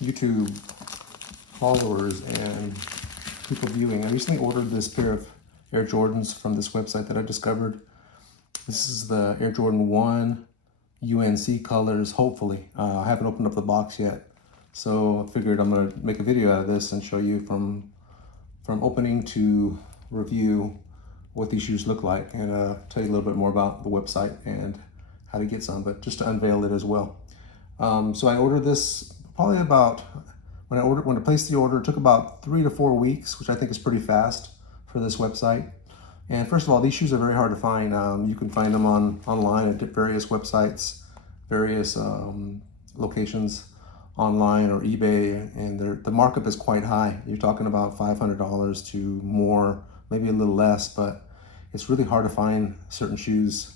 YouTube followers and people viewing. I recently ordered this pair of Air Jordans from this website that I discovered. This is the Air Jordan 1 UNC colors, hopefully. I haven't opened up the box yet, so I figured I'm gonna make a video out of this and show you from opening to review what these shoes look like, and tell you a little bit more about the website and how to get some, but just to unveil it as well. So I ordered this probably about, when I placed the order, it took about 3 to 4 weeks, which I think is pretty fast for this website. And first of all, these shoes are very hard to find. You can find them online at various websites, various locations online or eBay, and the markup is quite high. You're talking about $500 to more, maybe a little less, but it's really hard to find certain shoes,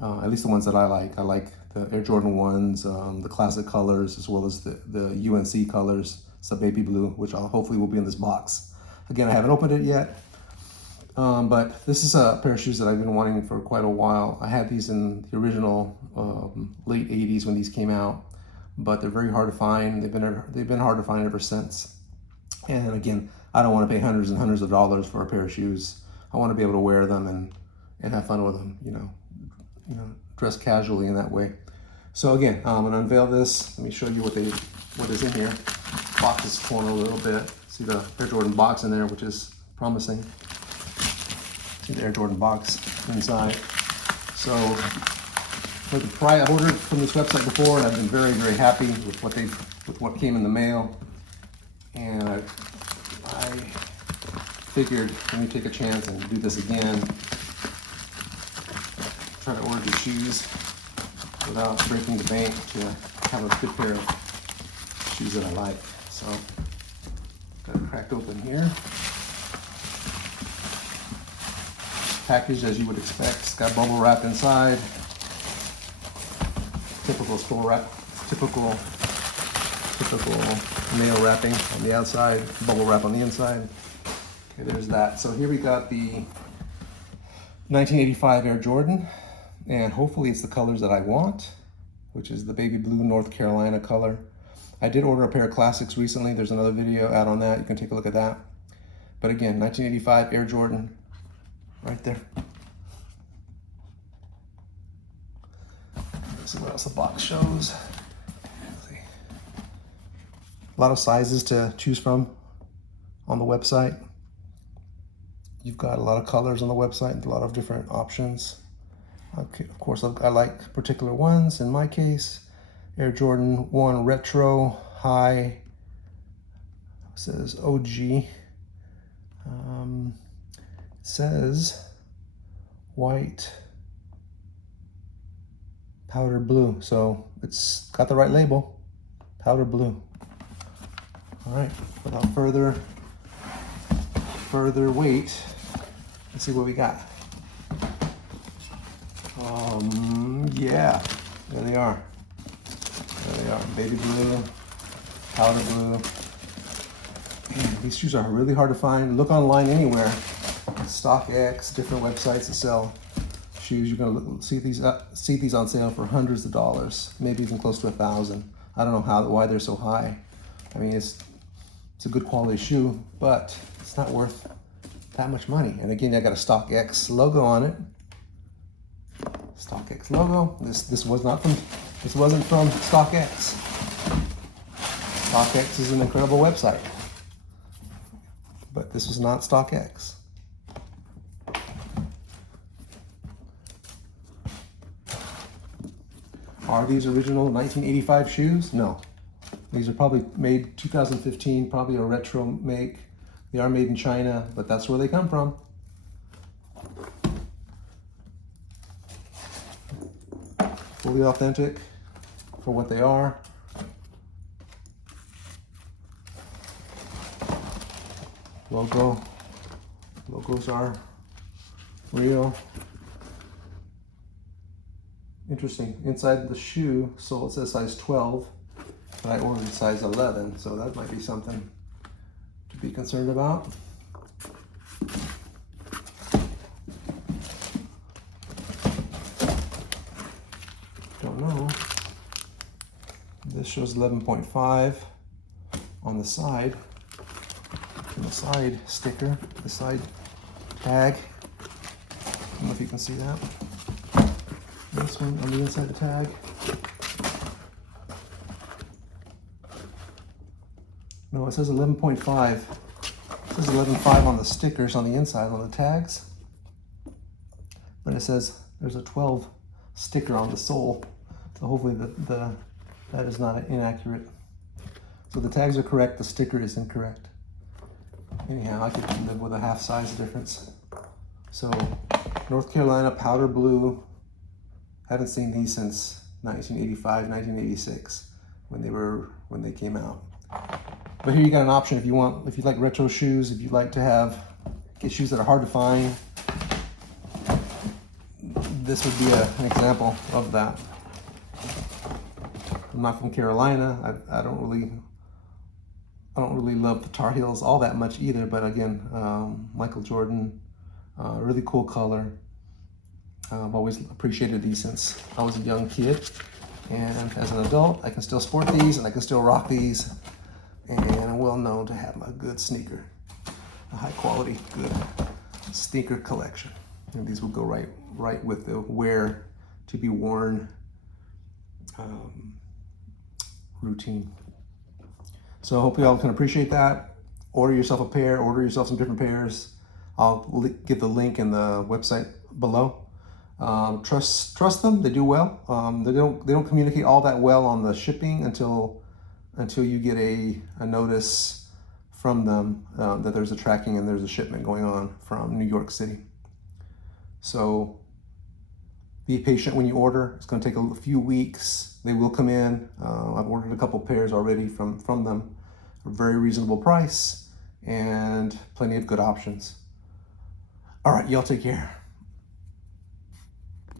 at least the ones that I like. I like the Air Jordan 1s, the classic colors, as well as the UNC colors. It's the baby blue, which hopefully will be in this box. Again, I haven't opened it yet. But this is a pair of shoes that I've been wanting for quite a while. I had these in the original late 80s when these came out, but they're very hard to find. They've been hard to find ever since. And again, I don't want to pay hundreds and hundreds of dollars for a pair of shoes. I want to be able to wear them and have fun with them, you know, dress casually in that way. So again, I'm gonna unveil this. Let me show you what is in here. Box is torn a little bit. See the Air Jordan box in there, which is promising. The Air Jordan box inside. So for the price, I've ordered from this website before, and I've been very, very happy with what came in the mail. And I figured, let me take a chance and do this again. Try to order the shoes without breaking the bank to have a good pair of shoes that I like. So got it cracked open here. Packaged as you would expect. It's got bubble wrap inside. Typical store wrap, typical mail wrapping on the outside, bubble wrap on the inside. Okay, there's that. So here we got the 1985 Air Jordan, and hopefully it's the colors that I want, which is the baby blue North Carolina color. I did order a pair of classics recently. There's another video out on that. You can take a look at that. But again, 1985 Air Jordan. Right there. Let's see what else the box shows. A lot of sizes to choose from on the website. You've got a lot of colors on the website, a lot of different options. Okay, of course, I like particular ones. In my case, Air Jordan 1 Retro High, it says OG. Says white powder blue, so it's got the right label, powder blue. All right, without further wait, let's see what we got. Yeah, there they are. There they are, baby blue, powder blue. Man, these shoes are really hard to find. Look online anywhere. StockX, different websites that sell shoes. You're gonna see these on sale for hundreds of dollars, maybe even close to $1,000. I don't know why they're so high. I mean, it's a good quality shoe, but it's not worth that much money. And again, I got a StockX logo on it. StockX logo. This wasn't from StockX. StockX is an incredible website, but this was not StockX. Are these original 1985 shoes? No. These are probably made 2015, probably a retro make. They are made in China, but that's where they come from. Fully authentic for what they are. Logos are real. Interesting. Inside the shoe, so it says size 12, but I ordered size 11, so that might be something to be concerned about. Don't know. This shows 11.5. on the side, sticker, the side tag. I don't know if you can see that. This one on the inside the tag. No, it says 11.5. It says 11.5 on the stickers on the inside, on the tags. But it says there's a 12 sticker on the sole. So hopefully that is not inaccurate. So the tags are correct, the sticker is incorrect. Anyhow, I could live with a half size difference. So North Carolina Powder Blue. Haven't seen these since 1985, 1986 when they came out. But here you got an option if you like retro shoes, if you like to get shoes that are hard to find. This would be an example of that. I'm not from Carolina. I don't really love the Tar Heels all that much either. But again, Michael Jordan, really cool color. I've always appreciated these since I was a young kid, and as an adult, I can still sport these and I can still rock these. And I'm well known to have a good sneaker, a high quality, good sneaker collection. And these will go right with the wear to be worn routine. So I hope you all can appreciate that. Order yourself a pair, order yourself some different pairs. I'll give the link in the website below. Trust them, they do well. They don't communicate all that well on the shipping until you get a notice from them that there's a tracking and there's a shipment going on from New York City. So be patient when you order. It's going to take a few weeks. They will come in. I've ordered a couple pairs already from them. A very reasonable price and plenty of good options. All right, y'all take care.